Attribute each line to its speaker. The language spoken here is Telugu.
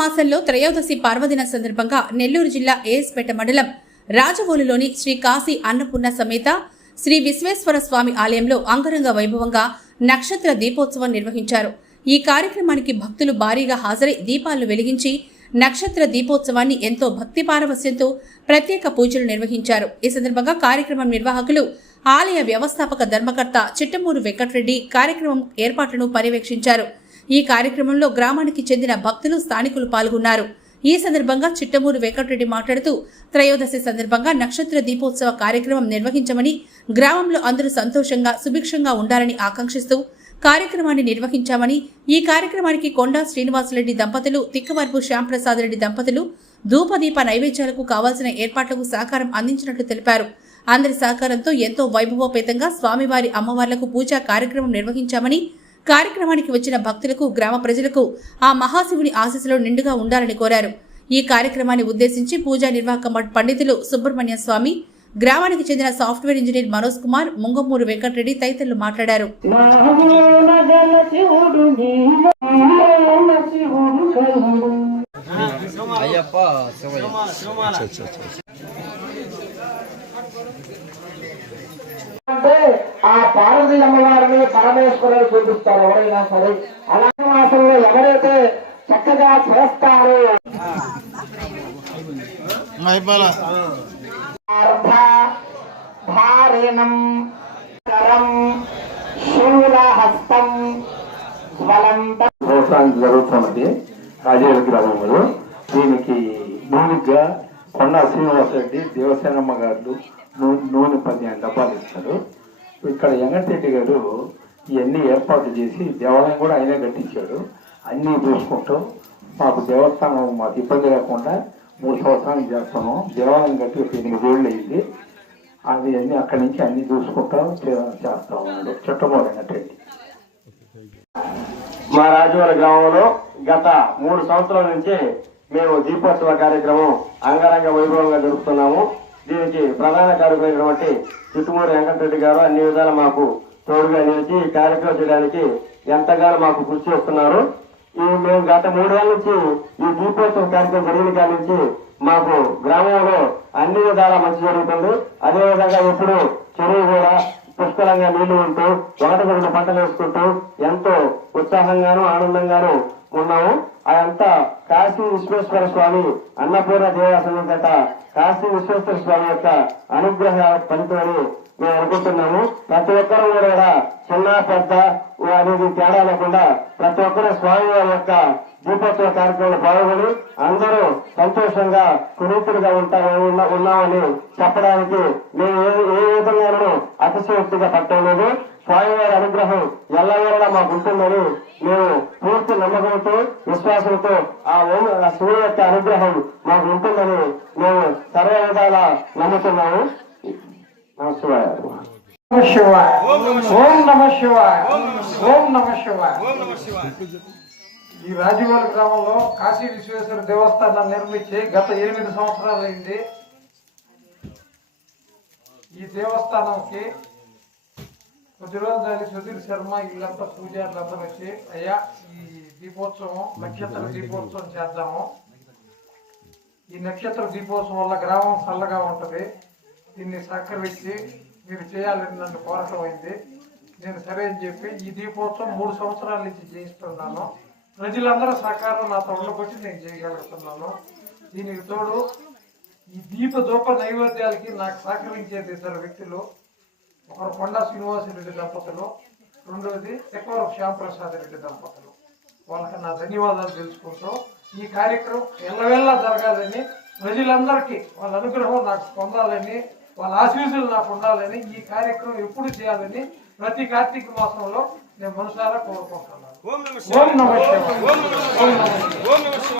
Speaker 1: మాసంలో త్రయోదశి పర్వదిన సందర్భంగా నెల్లూరు జిల్లా ఏఎస్పేట మండలం రాజవోలులోని శ్రీ కాశీ అన్నపూర్ణ సమేత శ్రీ విశ్వేశ్వర స్వామి ఆలయంలో అంగరంగ వైభవంగా నక్షత్ర దీపోత్సవం నిర్వహించారు. ఈ కార్యక్రమానికి భక్తులు భారీగా హాజరై దీపాలను వెలిగించి నక్షత్ర దీపోత్సవాన్ని ఎంతో భక్తి పారవస్యంతో ప్రత్యేక పూజలు నిర్వహించారు. ఈ సందర్భంగా కార్యక్రమం నిర్వాహకులు ఆలయ వ్యవస్థాపక ధర్మకర్త చిట్టమూరు వెంకటరెడ్డి కార్యక్రమం ఏర్పాట్లను పర్యవేక్షించారు. ఈ కార్యక్రమంలో గ్రామానికి చెందిన భక్తులు స్థానికులు పాల్గొన్నారు. ఈ సందర్భంగా చిట్టమూరు వెంకటరెడ్డి మాట్లాడుతూ త్రయోదశి సందర్భంగా నక్షత్ర దీపోత్సవ కార్యక్రమం నిర్వహించమని గ్రామంలో అందరూ సంతోషంగా సుభిక్షంగా ఉండాలని ఆకాంక్షిస్తూ కార్యక్రమాన్ని నిర్వహించామని ఈ కార్యక్రమానికి కొండా శ్రీనివాసరెడ్డి దంపతులు తిక్కవరపు శ్యాంప్రసాద్ రెడ్డి దంపతులు ధూపదీప నైవేద్యాలకు కావాల్సిన ఏర్పాట్లకు సహకారం అందించినట్లు తెలిపారు. అందరి సహకారంతో ఎంతో వైభవోపేతంగా స్వామివారి అమ్మవార్లకు పూజా కార్యక్రమం నిర్వహించామని కార్యక్రమానికి వచ్చిన భక్తులకు గ్రామ ప్రజలకు ఆ మహాశివుని ఆశీస్సులో నిండుగా ఉండాలని కోరారు. ఈ కార్యక్రమాన్ని ఉద్దేశించి పూజా నిర్వాహక పండితులు సుబ్రహ్మణ్య స్వామి గ్రామానికి చెందిన సాఫ్ట్వేర్ ఇంజనీర్ మనోజ్ కుమార్ ముంగమూరు వెంకటరెడ్డి తదితరులు మాట్లాడారు.
Speaker 2: ఆ పార్వతి అమ్మవారిని పరమేశ్వరుడు చూపిస్తారు ఎవరైనా సరే. అలాంటి మాసంలో ఎవరైతే చక్కగా చేస్తారో కరం శూలహస్తం
Speaker 3: వ్యవసాయం జరుగుతున్నది. రాజేల గ్రామంలో. దీనికి నూనెగా కొండ శ్రీనివాసరెడ్డి దేవసేనమ్మ గారు నూనె పదిహేను డబ్బాలు ఇస్తారు ఇక్కడ వెంకటరెడ్డి గారు ఇవన్నీ ఏర్పాటు చేసి దేవాలయం కూడా ఆయనే కట్టించాడు. అన్నీ చూసుకుంటూ మాకు దేవస్థానం మాకు ఇబ్బంది లేకుండా మూడు సంవత్సరాలు చేస్తున్నాం. దేవాలయం కట్టి ఒక ఎనిమిది ఏళ్ళు అయింది. అది అన్ని అక్కడి నుంచి అన్ని చూసుకుంటూ చే- చేస్తా ఉన్నాడు చుట్టమూరు వెంకటరెడ్డి.
Speaker 4: మా రాజవర గ్రామంలో గత మూడు సంవత్సరాల నుంచి మేము దీపోత్సవ కార్యక్రమం అంగరంగ వైభవంగా జరుపుతున్నాము. దీనికి ప్రధాన కార్యక్రమం చిట్టుమూరి వెంకటరెడ్డి గారు అన్ని విధాలు మాకు తోడుగా నిలిచి ఈ కార్యక్రమం చేయడానికి ఎంతగానో మాకు కృషి చేస్తున్నారు. ఈ మేము గత మూడేళ్ళ నుంచి ఈ దీపోత్సవ కార్యక్రమం జరిగిన కాడి నుంచి మాకు గ్రామంలో అన్ని విధాల మంచి జరుగుతుంది. అదేవిధంగా ఇప్పుడు చెరువు కూడా పుష్కలంగా నీళ్ళు ఉంటూ ఒకటి రెండు పంటలు వేసుకుంటూ ఎంతో ఉత్సాహంగాను ఆనందంగాను ఉన్నాము. అదంతా కాశీ విశ్వేశ్వర స్వామి అన్నపూర్ణ దేవాసనం చేత కాశీ విశ్వేశ్వర స్వామి యొక్క అనుగ్రహ ఫలితమని మేము అనుకుంటున్నాము. ప్రతి ఒక్కరూ కూడా చిన్న పెద్ద అనేది తేడా లేకుండా ప్రతి ఒక్కరు స్వామి వారి యొక్క దీపోత్సవ కార్యక్రమంలో పాల్గొని అందరూ సంతోషంగా సునీతులుగా ఉంటా ఉన్నామని చెప్పడానికి మేము ఏ ఏ విధంగానూ అతిశయోక్తిగా పట్టలేదు స్వామివారి అనుగ్రహం ఎల్లవేళలా మాకు ఉంటుందని మేము పూర్తి నమ్మకంతో విశ్వాసంతో ఆ ఓం శివుని యొక్క అనుగ్రహం మాకు ఉంటుందని మేము సర్వ విధాలా నమ్ముతున్నాము. నమస్కారం
Speaker 2: నమ శివాయ. ఓం నమ శివాయ. ఓం నమ శివాయ.
Speaker 5: ఈ రాజీవాల గ్రామంలో కాశీ విశ్వేశ్వర దేవస్థానాన్ని నిర్మించి గత ఎనిమిది సంవత్సరాలు అయింది ఈ దేవస్థానంకి కొద్ది దానికి సుధీర్ శర్మ వీళ్ళంతా పూజారులంతా వచ్చి అయ్యా ఈ దీపోత్సవం నక్షత్ర దీపోత్సవం చేద్దాము. ఈ నక్షత్ర దీపోత్సవం వల్ల గ్రామం చల్లగా ఉంటుంది. దీన్ని సహకరించి మీరు చేయాలని నన్ను కోరటం అయింది. నేను సరే అని చెప్పి ఈ దీపోత్సవం మూడు సంవత్సరాల నుంచి చేయిస్తున్నాను. ప్రజలందరూ సహకారం నాతో ఉండబట్టి నేను చేయగలుగుతున్నాను. దీనికి తోడు ఈ దీప దూప నైవేద్యాలకి నాకు సహకరించేది ఇద్దరు వ్యక్తులు. ఒకరు కొండా శ్రీనివాసరెడ్డి దంపతులు రెండోది ఎక్కువ శ్యాంప్రసాద్ రెడ్డి దంపతులు. వాళ్ళకి నా ధన్యవాదాలు తెలుసుకుంటూ ఈ కార్యక్రమం ఎల్లవెల్లా జరగాలని ప్రజలందరికీ వాళ్ళ అనుగ్రహం నాకు పొందాలని వాళ్ళ ఆశీస్సులు నాకు ఉండాలని ఈ కార్యక్రమం ఎప్పుడు చేయాలని ప్రతి కార్తీక మాసంలో నేను మనసారా కోరుకుంటున్నాను. ఓం నమ శివాయ. ఓం నమ శివాయ.